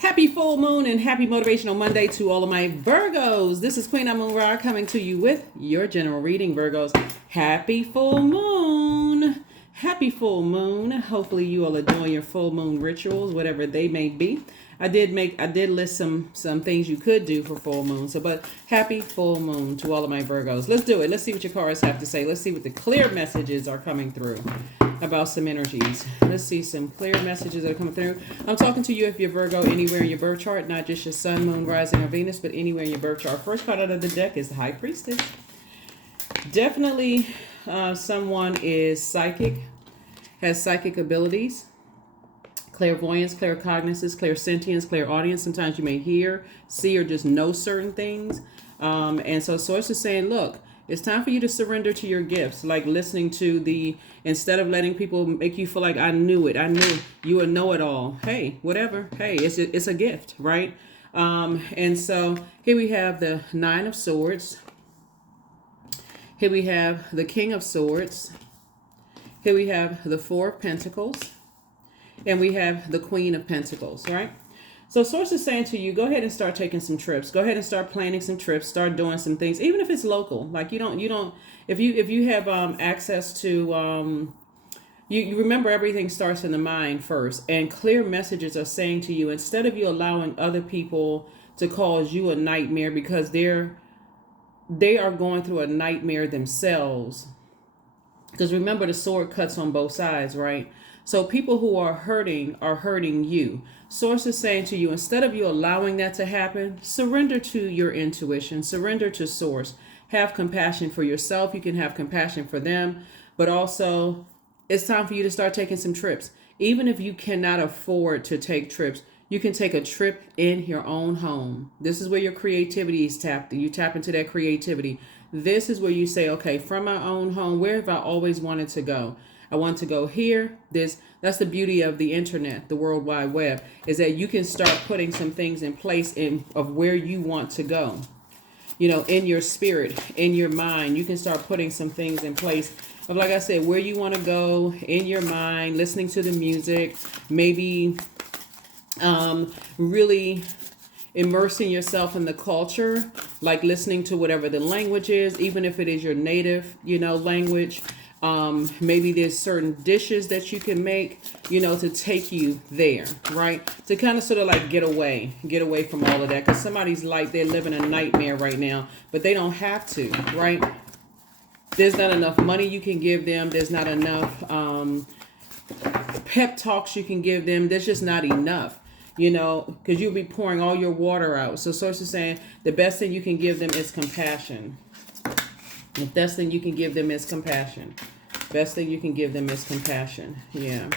Happy full moon and happy motivational Monday to all of my Virgos. This is Queen Amun Ra coming to you with your general reading, Virgos. Happy full moon. Happy full moon. Hopefully you all are doing your full moon rituals, whatever they may be. I did list some things you could do for full moon. But happy full moon to all of my Virgos. Let's do it. Let's see what your cards have to say. Let's see what the clear messages are coming through about some energies. Let's see some clear messages that are coming through. I'm talking to you if you're Virgo anywhere in your birth chart, not just your sun, moon, rising, or Venus, but anywhere in your birth chart. First card out of the deck is the High Priestess. Definitely someone is psychic, has psychic abilities, clairvoyance, claircognizance, clairsentience, clairaudience. Sometimes you may hear, see, or just know certain things. And so Source is saying, look, it's time for you to surrender to your gifts, like listening to instead of letting people make you feel like I knew you a know-it-all. Hey, whatever. Hey, it's a gift, right? And so here we have the Nine of Swords. Here we have the King of Swords. Here we have the Four of Pentacles. And we have the Queen of Pentacles, right? So Source is saying to you, go ahead and start taking some trips. Go ahead and start planning some trips. Start doing some things, even if it's local. Like you don't. If you have access to, you remember everything starts in the mind first. And clear messages are saying to you, instead of you allowing other people to cause you a nightmare because they are going through a nightmare themselves. Because remember, the sword cuts on both sides, right? So people who are hurting you. Source is saying to you, instead of you allowing that to happen, surrender to your intuition, surrender to Source. Have compassion for yourself. You can have compassion for them, but also it's time for you to start taking some trips. Even if you cannot afford to take trips, you can take a trip in your own home. This is where your creativity is tapped. You tap into that creativity. This is where you say, okay, from my own home, where have I always wanted to go? I want to go here. That's the beauty of the internet, the World Wide Web, is that you can start putting some things in place of where you want to go. In your spirit, in your mind, you can start putting some things in place of, like I said, where you want to go in your mind, listening to the music, maybe really immersing yourself in the culture, like listening to whatever the language is, even if it is your native, language. Maybe there's certain dishes that you can make, to take you there, right? To kind of sort of like get away from all of that. Because somebody's like, they're living a nightmare right now, but they don't have to, right? There's not enough money you can give them. There's not enough pep talks you can give them. There's just not enough, because you'll be pouring all your water out. So Source is saying the best thing you can give them is compassion. The best thing you can give them is compassion. Best thing you can give them is compassion. Yeah.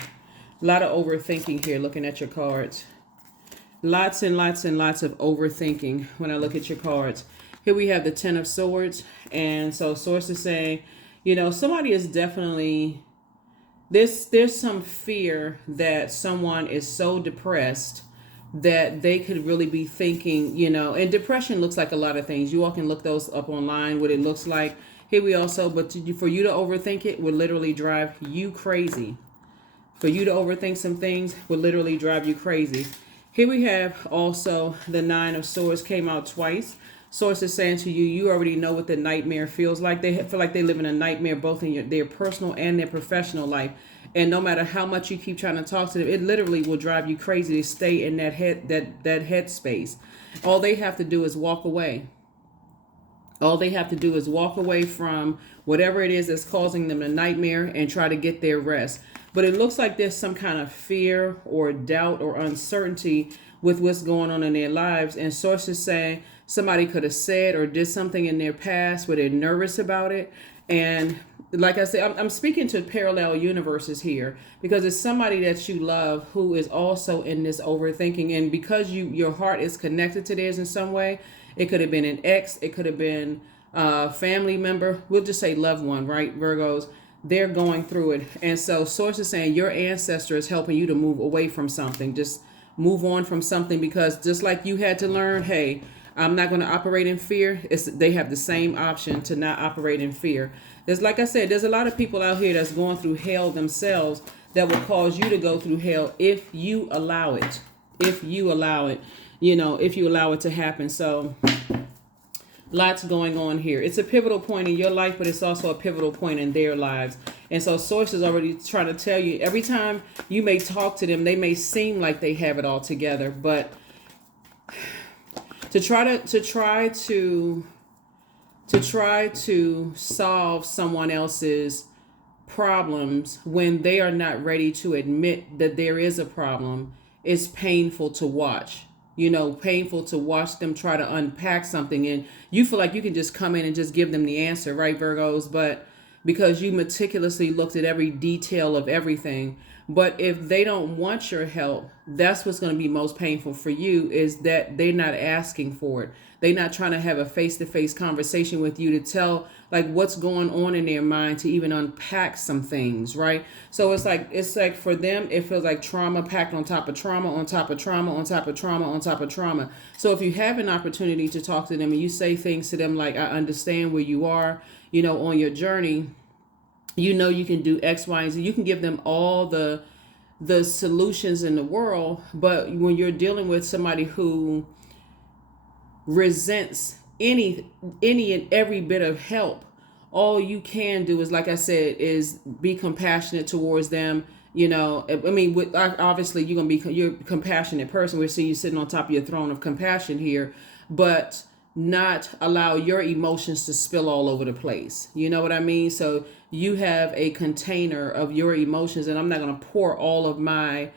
A lot of overthinking here looking at your cards. Lots and lots and lots of overthinking when I look at your cards. Here we have the Ten of Swords. And so Source is saying, somebody is definitely, there's some fear that someone is so depressed that they could really be thinking, and depression looks like a lot of things. You all can look those up online, what it looks like. Here we also, for you to overthink it would literally drive you crazy. For you to overthink some things would literally drive you crazy. Here we have also the Nine of Swords came out twice. Source is saying to you, you already know what the nightmare feels like. They feel like they live in a nightmare both in their personal and their professional life. And no matter how much you keep trying to talk to them, it literally will drive you crazy to stay in that head space. All they have to do is walk away. All they have to do is walk away from whatever it is that's causing them a nightmare and try to get their rest. But it looks like there's some kind of fear or doubt or uncertainty with what's going on in their lives. And Source is saying somebody could have said or did something in their past where they're nervous about it. And like I said, I'm speaking to parallel universes here because it's somebody that you love who is also in this overthinking. And because your heart is connected to theirs in some way, it could have been an ex, it could have been a family member. We'll just say loved one, right, Virgos? They're going through it. And so Source is saying your ancestor is helping you to move away from something. Just move on from something because just like you had to learn, hey, I'm not going to operate in fear. They have the same option to not operate in fear. Like I said, there's a lot of people out here that's going through hell themselves that will cause you to go through hell if you allow it. if you allow it, if you allow it to happen. So lots going on here. It's a pivotal point in your life, but it's also a pivotal point in their lives. And so source is already trying to tell you, every time you may talk to them, they may seem like they have it all together, but to try to solve someone else's problems when they are not ready to admit that there is a problem is painful to watch. Painful to watch them try to unpack something, and you feel like you can just come in and just give them the answer, right, Virgos? But because you meticulously looked at every detail of everything. But if they don't want your help, that's what's going to be most painful for you, is that they're not asking for it. They're not trying to have a face-to-face conversation with you to tell like what's going on in their mind, to even unpack some things, right? So it's like for them, it feels like trauma packed on top of trauma, on top of trauma, on top of trauma, on top of trauma. So if you have an opportunity to talk to them and you say things to them like, I understand where you are, on your journey, you can do X, Y, and Z. You can give them all the solutions in the world, but when you're dealing with somebody who resents any and every bit of help, all you can do is, like I said, is be compassionate towards them. Obviously you're a compassionate person. We're seeing you sitting on top of your throne of compassion here, but not allow your emotions to spill all over the place. You know what I mean? So you have a container of your emotions, and I'm not going to pour all of my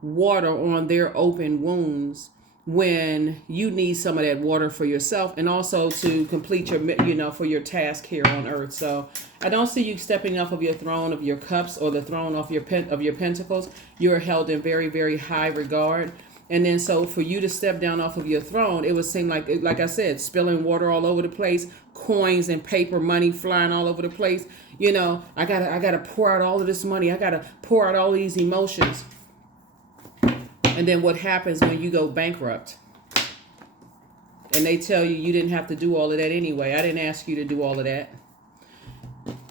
water on their open wounds when you need some of that water for yourself, and also to complete your, for your task here on earth. So I don't see you stepping off of your throne of your cups, or the throne of your pentacles. You're held in very, very high regard. And then so for you to step down off of your throne, it would seem like I said, spilling water all over the place, coins and paper money flying all over the place. I gotta pour out all of this money. I gotta pour out all these emotions. And then what happens when you go bankrupt? And they tell you didn't have to do all of that anyway. I didn't ask you to do all of that.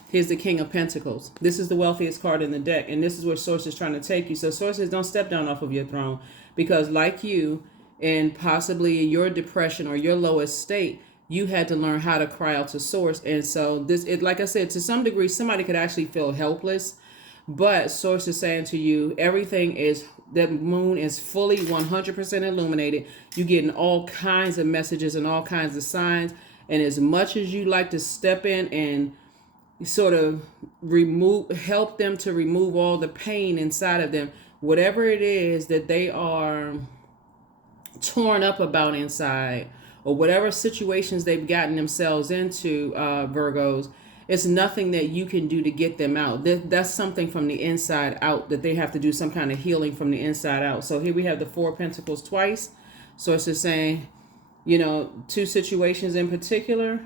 Here's the King of Pentacles. This is the wealthiest card in the deck, and this is where Source is trying to take you. So Sources, don't step down off of your throne, because like you, and possibly in your depression or your lowest state, you had to learn how to cry out to Source. And so like I said, to some degree, somebody could actually feel helpless, but Source is saying to you, the moon is fully 100% illuminated. You're getting all kinds of messages and all kinds of signs. And as much as you like to step in and sort of help them to remove all the pain inside of them, whatever it is that they are torn up about inside, or whatever situations they've gotten themselves into, Virgos, it's nothing that you can do to get them out. That's something from the inside out, that they have to do some kind of healing from the inside out. So here we have the Four of Pentacles twice. So it's just saying, two situations in particular,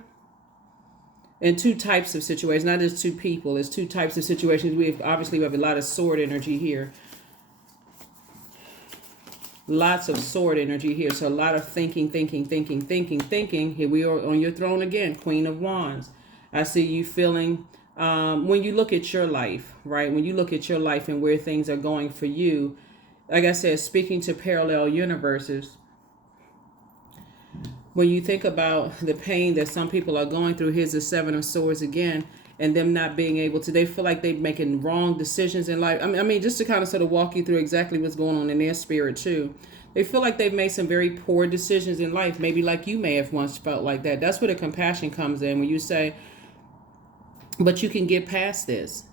and two types of situations, not just two people. It's two types of situations. We have a lot of sword energy here. Lots of sword energy here. So a lot of thinking. Here we are on your throne again, Queen of Wands. I see you feeling, when you look at your life, right? When you look at your life and where things are going for you, like I said, speaking to parallel universes, when you think about the pain that some people are going through, here's the Seven of Swords again, and them not being able to, they feel like they're making wrong decisions in life. I mean, just to kind of sort of walk you through exactly what's going on in their spirit too. They feel like they've made some very poor decisions in life, maybe like you may have once felt like that. That's where the compassion comes in, when you say, but you can get past this.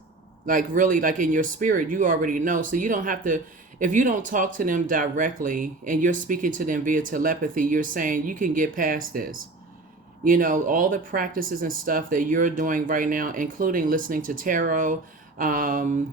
Like really, like in your spirit, you already know. So you don't have to, if you don't talk to them directly and you're speaking to them via telepathy, you're saying you can get past this. All the practices and stuff that you're doing right now, including listening to tarot,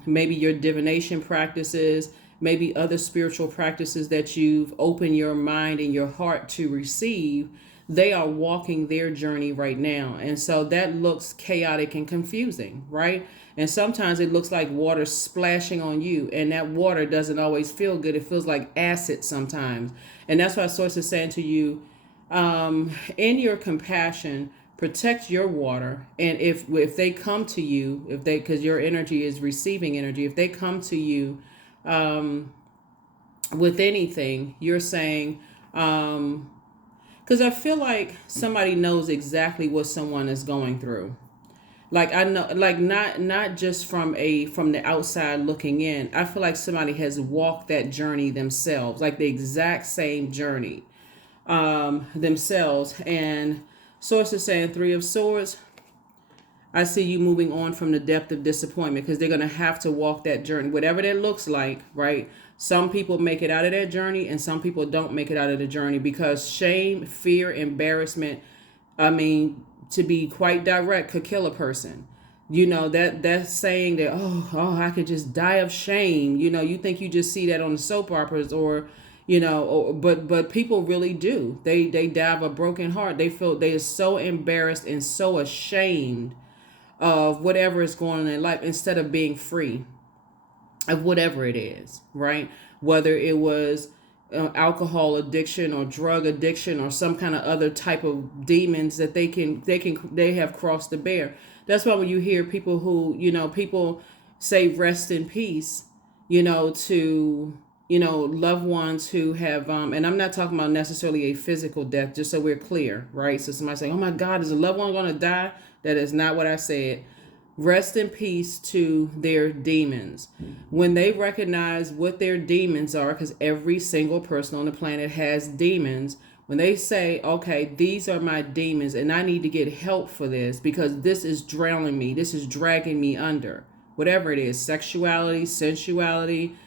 maybe your divination practices, maybe other spiritual practices that you've opened your mind and your heart to receive, they are walking their journey right now. And so that looks chaotic and confusing, right? And sometimes it looks like water splashing on you, and that water doesn't always feel good. It feels like acid sometimes. And that's why Source is saying to you, in your compassion, protect your water. And if they come to you, because your energy is receiving energy, if they come to you with anything, you're saying, because I feel like somebody knows exactly what someone is going through. Like I know, like not just from the outside looking in. I feel like somebody has walked that journey themselves, like the exact same journey themselves. And source is saying Three of Swords. I see you moving on from the depth of disappointment because they're going to have to walk that journey, whatever that looks like, right? Some people make it out of that journey and some people don't make it out of the journey because shame, fear, embarrassment, I mean, to be quite direct, could kill a person. You know, that saying that, I could just die of shame. You know, you think you just see that on the soap operas or, but people really do. They die of a broken heart. They are so embarrassed and so ashamed of whatever is going on in life instead of being free of whatever it is, right? Whether it was alcohol addiction or drug addiction or some kind of other type of demons that they have crossed the bear. That's why when you hear people who, people say rest in peace, to loved ones who have and I'm not talking about necessarily a physical death, just so we're clear, right? So somebody saying, oh my God, is a loved one going to die? That is not what I said. Rest in peace to their demons. When they recognize what their demons are, because every single person on the planet has demons, when they say, okay, these are my demons and I need to get help for this because this is drowning me, this is dragging me under, whatever it is, sexuality, sensuality,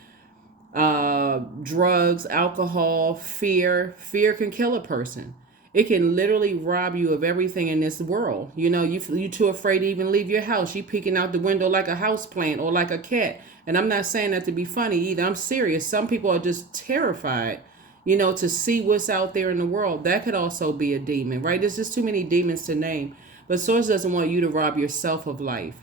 drugs, alcohol, fear. Fear can kill a person. It can literally rob you of everything in this world. You too afraid to even leave your house. You peeking out the window like a house plant or like a cat. And I'm not saying that to be funny either. I'm serious. Some people are just terrified, to see what's out there in the world. That could also be a demon, right? There's just too many demons to name. But Source doesn't want you to rob yourself of life.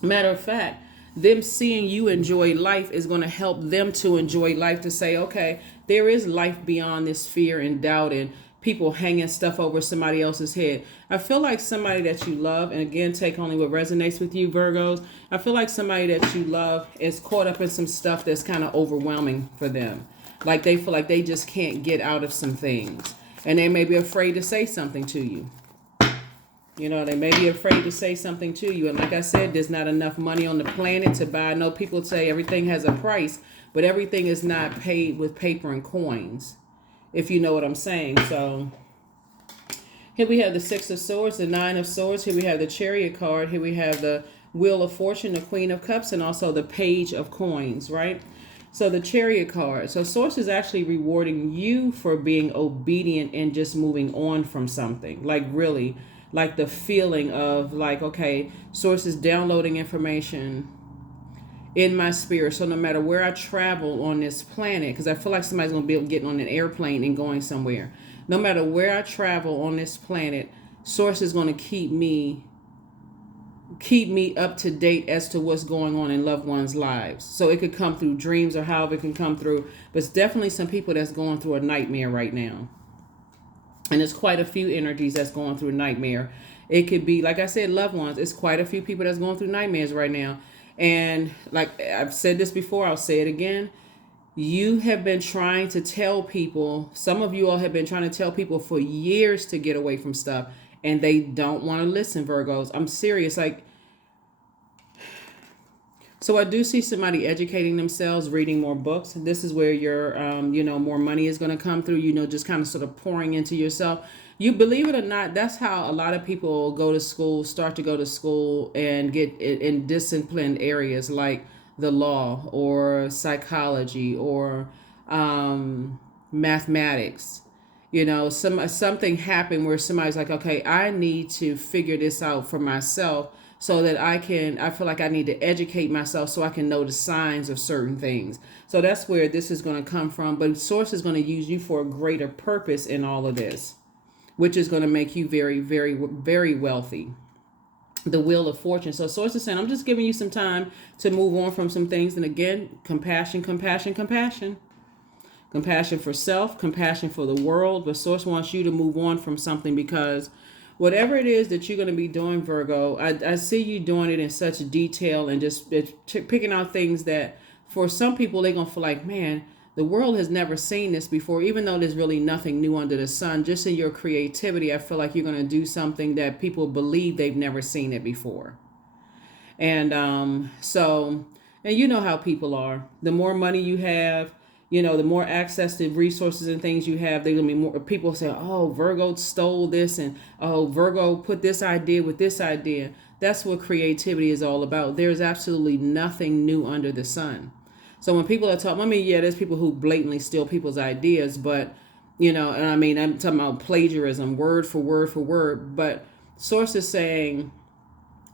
Matter of fact, them seeing you enjoy life is going to help them to enjoy life, to say, okay, there is life beyond this fear and doubt and people hanging stuff over somebody else's head. I feel like somebody that you love, and again, take only what resonates with you, Virgos. I feel like somebody that you love is caught up in some stuff that's kind of overwhelming for them. Like they feel like they just can't get out of some things. And they may be afraid to say something to you. They may be afraid to say something to you. And like I said, there's not enough money on the planet to buy. I know people say everything has a price, but everything is not paid with paper and coins, if you know what I'm saying. So here we have the Six of Swords, the Nine of Swords. Here we have the Chariot card. Here we have the Wheel of Fortune, the Queen of Cups, and also the Page of Coins, right? So the Chariot card. So Source is actually rewarding you for being obedient and just moving on from something. Like really, like the feeling of like, okay, Source is downloading information in my spirit. So no matter where I travel on this planet, because I feel like somebody's going to be getting on an airplane and going somewhere. No matter where I travel on this planet, Source is going to keep me up to date as to what's going on in loved ones' lives. So it could come through dreams or however it can come through. But it's definitely some people that's going through a nightmare right now. And there's quite a few energies that's going through a nightmare. It could be, like I said, loved ones. It's quite a few people that's going through nightmares right now. And like I've said this before, I'll say it again. You have been trying to tell people, some of you all have been trying to tell people for years to get away from stuff. And they don't want to listen, Virgos. I'm serious. So I do see somebody educating themselves, reading more books. This is where your, more money is going to come through, just kind of sort of pouring into yourself. You believe it or not, that's how a lot of people go to school, start to go to school and get in disciplined areas like the law or psychology or mathematics. Something happened where somebody's like, okay, I need to figure this out for myself so that I feel like I need to educate myself so I can know the signs of certain things. So that's where this is going to come from. But Source is going to use you for a greater purpose in all of this, which is going to make you very, very, very wealthy. The Wheel of Fortune. So Source is saying, I'm just giving you some time to move on from some things. And again, compassion, compassion, compassion. Compassion for self, compassion for the world. But Source wants you to move on from something because whatever it is that you're going to be doing, Virgo, I see you doing it in such detail and just picking out things that for some people, they're going to feel like, man, The world has never seen this before, even though there's really nothing new under the sun. Just in your creativity, I feel like you're going to do something that people believe they've never seen it before. And and you know how people are. The more money you have, the more access to resources and things you have, they're gonna be more people say, oh, Virgo stole this, and oh, Virgo put this idea with this idea. That's what creativity is all about. There's absolutely nothing new under the sun. So when people are talking, I mean, yeah, there's people who blatantly steal people's ideas, but and I mean, I'm talking about plagiarism, word for word for word, but sources saying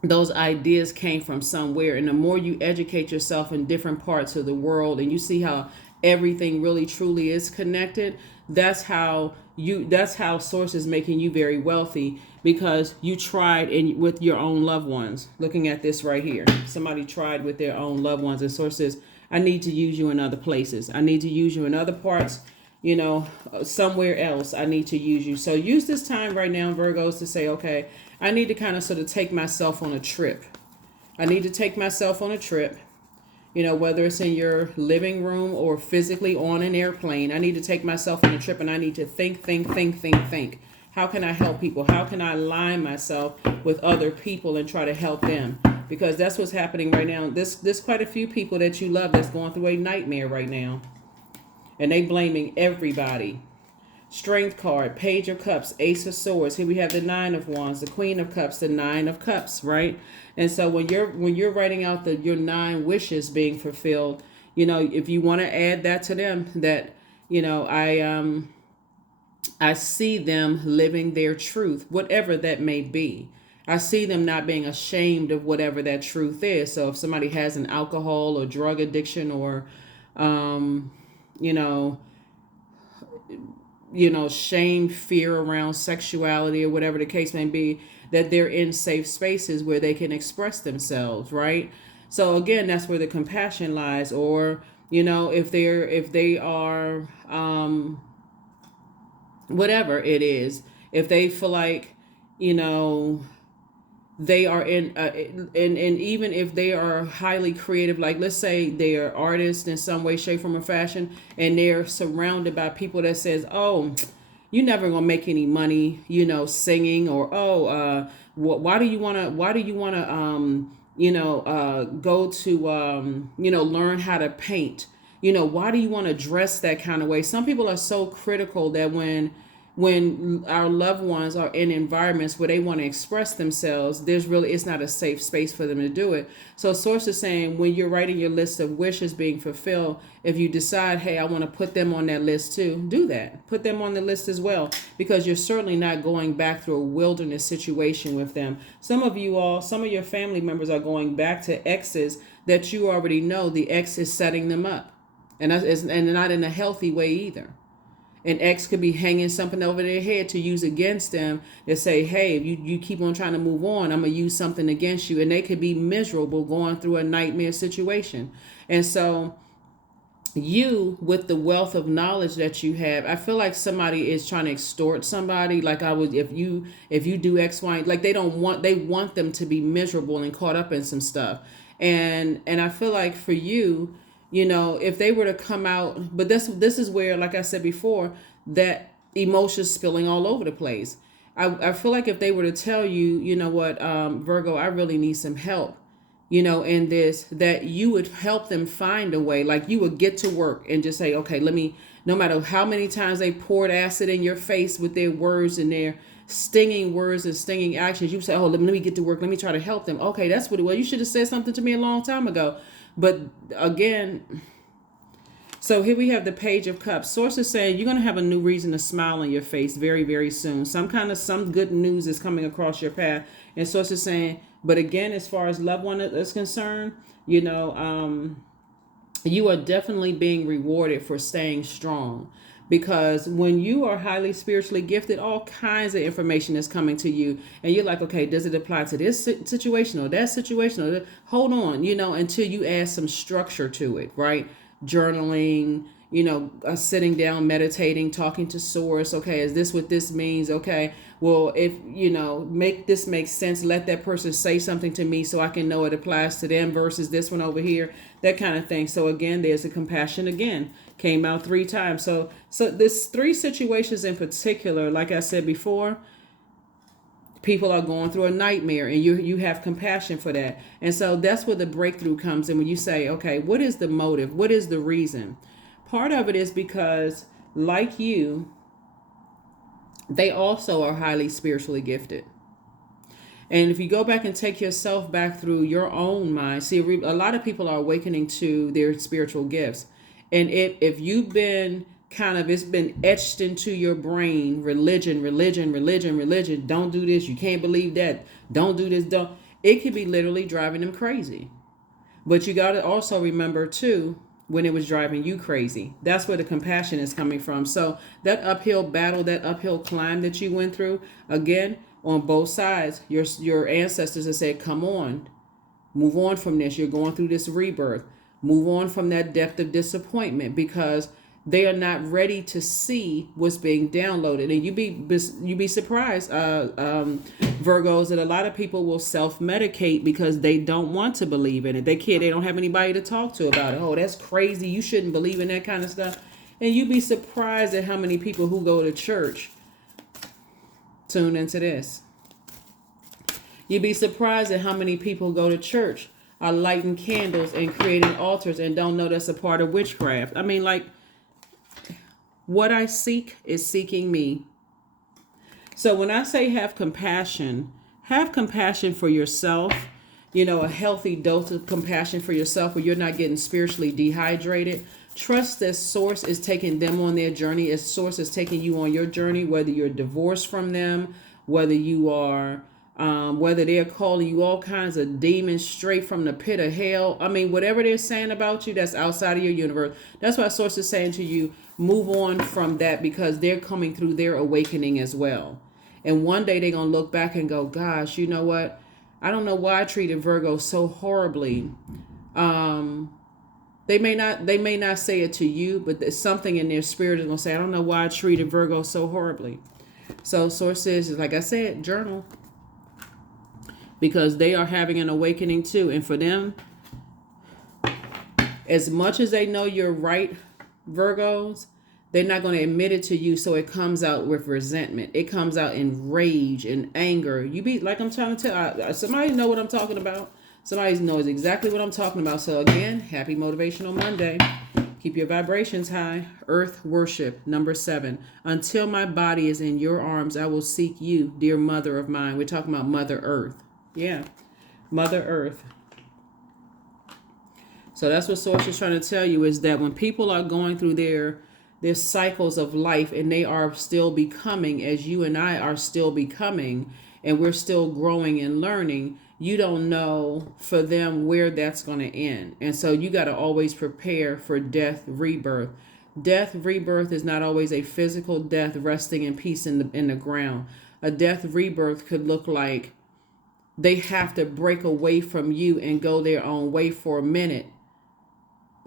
those ideas came from somewhere. And the more you educate yourself in different parts of the world and you see how everything really truly is connected, that's how source is making you very wealthy, because you tried with your own loved ones. Looking at this right here, somebody tried with their own loved ones, and source says, I need to use you in other places. I need to use you in other parts, somewhere else. I need to use you. So use this time right now, Virgos, to say, okay, I need to kind of sort of take myself on a trip. I need to take myself on a trip, whether it's in your living room or physically on an airplane. I need to take myself on a trip, and I need to think. How can I help people? How can I align myself with other people and try to help them? Because that's what's happening right now. There's quite a few people that you love that's going through a nightmare right now. And they blaming everybody. Strength card, Page of Cups, Ace of Swords. Here we have the Nine of Wands, the Queen of Cups, the Nine of Cups, right? And so when you're writing out your 9 wishes being fulfilled, if you want to add that to them, that I see them living their truth, whatever that may be. I see them not being ashamed of whatever that truth is. So if somebody has an alcohol or drug addiction, or shame, fear around sexuality, or whatever the case may be, that they're in safe spaces where they can express themselves, right? So again, that's where the compassion lies. Or if they are whatever it is, if they feel like they are and even if they are highly creative, like let's say they are artists in some way, shape, form, or fashion, and they're surrounded by people that says, oh, you never gonna make any money, singing, or why do you wanna go to learn how to paint, why do you want to dress that kind of way? Some people are so critical that when our loved ones are in environments where they want to express themselves, it's not a safe space for them to do it. So source is saying, when you're writing your list of wishes being fulfilled, if you decide, hey, I want to put them on that list too, do that. Put them on the list as well, because you're certainly not going back through a wilderness situation with them. Some of your family members are going back to exes that you already know the ex is setting them up. And not in a healthy way either. An ex could be hanging something over their head to use against them, that say, hey, if you keep on trying to move on, I'm going to use something against you. And they could be miserable going through a nightmare situation. And so you, with the wealth of knowledge that you have, I feel like somebody is trying to extort somebody. Like if you do X, Y, like they want them to be miserable and caught up in some stuff. And I feel like for you, if they were to come out, but this is where, like I said before, that emotions spilling all over the place. I feel like if they were to tell you, Virgo, I really need some help, in this, that you would help them find a way. Like you would get to work and just say, okay, no matter how many times they poured acid in your face with their words and their stinging words and stinging actions, you say, oh, let me get to work. Let me try to help them. Okay, that's what it was. You should have said something to me a long time ago. But again, so here we have the Page of Cups. Source is saying you're going to have a new reason to smile on your face very, very soon. Some good news is coming across your path. And source is saying, but again, as far as loved one is concerned, you are definitely being rewarded for staying strong. Because when you are highly spiritually gifted, all kinds of information is coming to you. And you're like, okay, does it apply to this situation or that situation? Hold on, until you add some structure to it, right? Journaling, sitting down, meditating, talking to source. Okay, is this what this means? Okay, well, if make this make sense, let that person say something to me so I can know it applies to them versus this one over here, that kind of thing. So again, there's a compassion again, came out 3 times. So this 3 situations in particular, like I said before, people are going through a nightmare, and you have compassion for that. And so that's where the breakthrough comes in, when you say, okay, what is the motive? What is the reason? Part of it is because, like you, they also are highly spiritually gifted. And if you go back and take yourself back through your own mind, see, a lot of people are awakening to their spiritual gifts. And if you've been it's been etched into your brain, religion, don't do this, you can't believe that, don't do this, don't, it could be literally driving them crazy. But you got to also remember too, when it was driving you crazy, that's where the compassion is coming from. So that uphill battle, that uphill climb that you went through, again, on both sides, your ancestors have said, come on, move on from this, you're going through this rebirth, move on from that depth of disappointment, because they are not ready to see what's being downloaded. And you be surprised, Virgos, that a lot of people will self-medicate because they don't want to believe in it. They don't have anybody to talk to about it. Oh, that's crazy, you shouldn't believe in that kind of stuff. And you'd be surprised at how many people who go to church tune into this. You'd be surprised at how many people go to church, are lighting candles and creating altars, and don't know that's a part of witchcraft. I mean, like, what I seek is seeking me. So when I say have compassion for yourself, a healthy dose of compassion for yourself where you're not getting spiritually dehydrated. Trust that source is taking them on their journey, as source is taking you on your journey, whether you're divorced from them, whether you are, whether they're calling you all kinds of demons straight from the pit of hell. I mean, whatever they're saying about you, that's outside of your universe. That's why source is saying to you, move on from that, because they're coming through their awakening as well. And one day they're going to look back and go, gosh, you know what? I don't know why I treated Virgo so horribly. They may not say it to you, but there's something in their spirit is going to say, I don't know why I treated Virgo so horribly. So source says, like I said, journal. Because they are having an awakening too. And for them, as much as they know you're right, Virgos, they're not going to admit it to you. So it comes out with resentment. It comes out in rage and anger. You be like, I'm trying to tell somebody know what I'm talking about. Somebody knows exactly what I'm talking about. So again, happy Motivational Monday. Keep your vibrations high. Earth worship, number 7. Until my body is in your arms, I will seek you, dear mother of mine. We're talking about Mother Earth. Yeah, Mother Earth. So that's what Source is trying to tell you, is that when people are going through their cycles of life, and they are still becoming, as you and I are still becoming, and we're still growing and learning, you don't know for them where that's going to end. And so you got to always prepare for death, rebirth. Death, rebirth is not always a physical death resting in peace in the ground. A death, rebirth could look like they have to break away from you and go their own way for a minute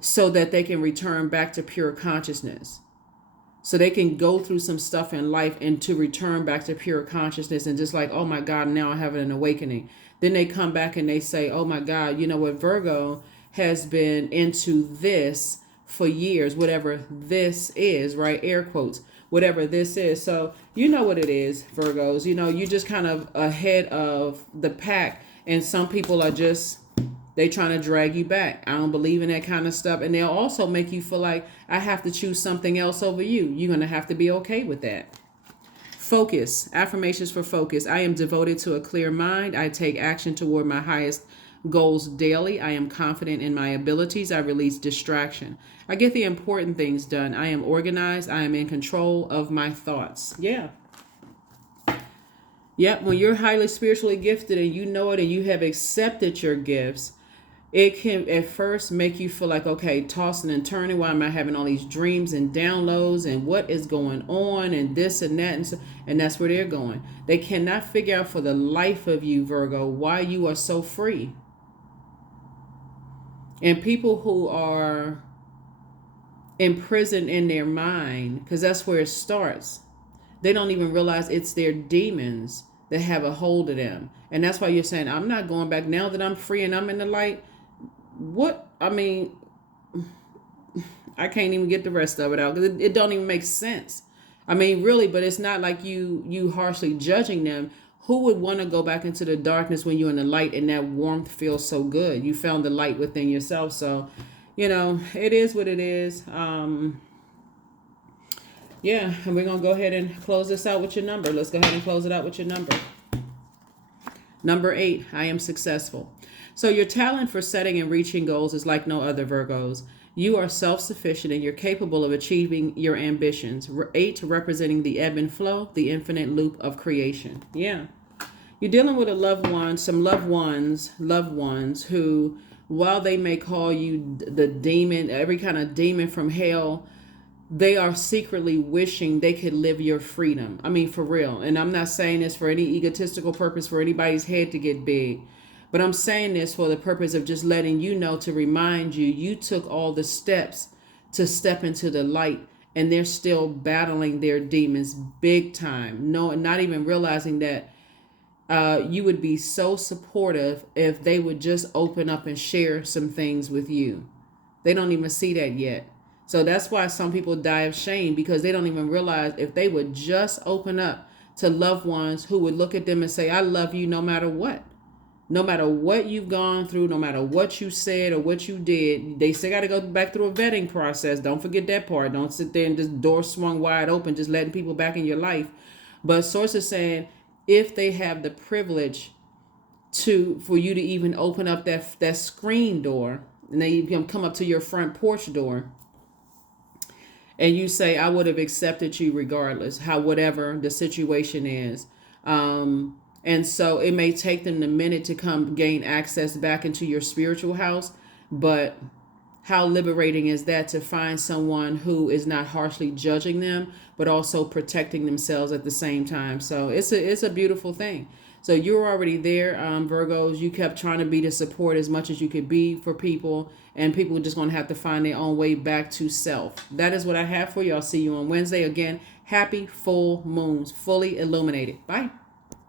so that they can return back to pure consciousness. So they can go through some stuff in life and to return back to pure consciousness, and just like, oh my God, now I have an awakening. Then they come back and they say, oh my God, you know what, Virgo has been into this for years, whatever this is, right? Air quotes, whatever this is. So you know what it is, Virgos. You just kind of ahead of the pack, and some people are just, they trying to drag you back. I don't believe in that kind of stuff. And they'll also make you feel like I have to choose something else over you. You're going to have to be okay with that. Focus. Affirmations for focus. I am devoted to a clear mind. I take action toward my highest goals daily. I am confident in my abilities. I release distraction. I get the important things done. I am organized. I am in control of my thoughts. Yeah. Yep. When you're highly spiritually gifted and you know it and you have accepted your gifts, it can at first make you feel like, okay, tossing and turning. Why am I having all these dreams and downloads, and what is going on, and this and that, and that's where they're going. They cannot figure out for the life of you, Virgo, why you are so free. And people who are imprisoned in their mind, because that's where it starts. They don't even realize it's their demons that have a hold of them. And that's why you're saying, I'm not going back now that I'm free and I'm in the light. What? I mean, I can't even get the rest of it out because it don't even make sense. I mean, really, but it's not like you harshly judging them. Who would want to go back into the darkness when you're in the light and that warmth feels so good? You found the light within yourself. So, it is what it is. Yeah, and we're going to go ahead and close this out with your number. Let's go ahead and close it out with your number. Number 8, I am successful. So your talent for setting and reaching goals is like no other, Virgos. You are self-sufficient and you're capable of achieving your ambitions. 8 representing the ebb and flow, the infinite loop of creation. Yeah. You're dealing with a loved one, some loved ones who, while they may call you the demon, every kind of demon from hell, they are secretly wishing they could live your freedom. I mean, for real. And I'm not saying this for any egotistical purpose for anybody's head to get big. But I'm saying this for the purpose of just letting you know, to remind you, you took all the steps to step into the light, and they're still battling their demons big time. No, not even realizing that you would be so supportive if they would just open up and share some things with you. They don't even see that yet. So that's why some people die of shame, because they don't even realize if they would just open up to loved ones who would look at them and say, I love you no matter what. No matter what you've gone through, no matter what you said or what you did, they still got to go back through a vetting process. Don't forget that part. Don't sit there and just door swung wide open, just letting people back in your life. But Source is saying, if they have the privilege for you to even open up that screen door, and they can come up to your front porch door, and you say, I would have accepted you regardless, whatever the situation is. And so it may take them a minute to come gain access back into your spiritual house. But how liberating is that, to find someone who is not harshly judging them, but also protecting themselves at the same time. So it's a beautiful thing. So you're already there, Virgos. You kept trying to be the support as much as you could be for people, and people are just going to have to find their own way back to self. That is what I have for you. I'll see you on Wednesday. Again, happy full moons, fully illuminated. Bye.